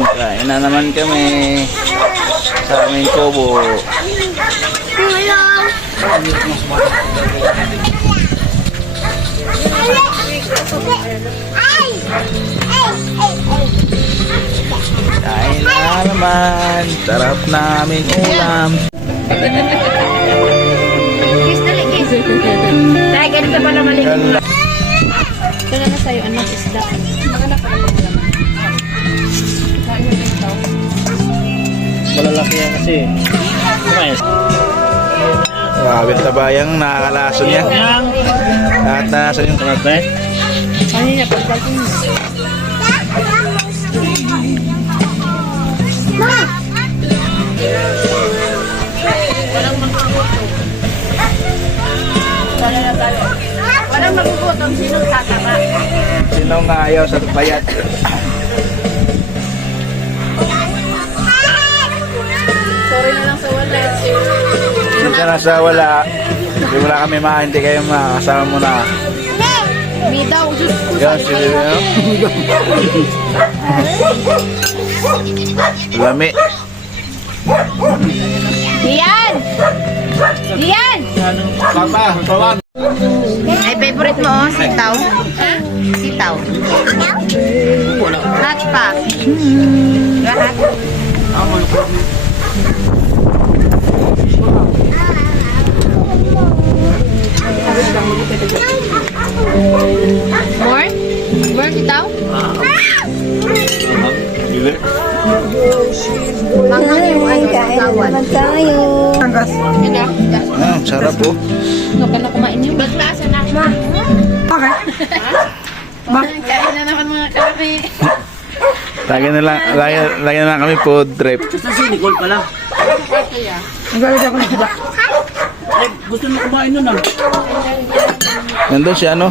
Kain na naman kami sa aming kubo. Kain na naman. Sarap namin ulam. Kiss dali, kiss. Dahil ganito pa na maliit. Ito na sa'yo, anak, isda. Malalaki yan kasi. Kumain. Grabe tabayang nakakalaso niya. Lahat na nasa yung Sarap na eh. Ano niya, pagdating mo. Walang makagutom. Walang magugutom. Sinong tatama? sino nga ayaw sa bayat. Sorry na lang sa wala. Sino ka nasa wala. Hindi wala kami hindi kayo makakasama mo na. May daw, Diyos ko. Yan, sino lami. Diyan! Diyan! Papa, pawan. Ay, favorite mo, oh, sitaw. Sitaw. Hot pa. Lahat. More? More sitaw? Manghang yung ano, sasawan. Ganda. Sarap po. Ano ka na kumain yun? Ba't lasa na? Bakit? Kain na naman mga kami. Lagi na lang kami food trip. Basta si Nicole pala. Ay, gusto na kumain nun ah. Nandun si ano?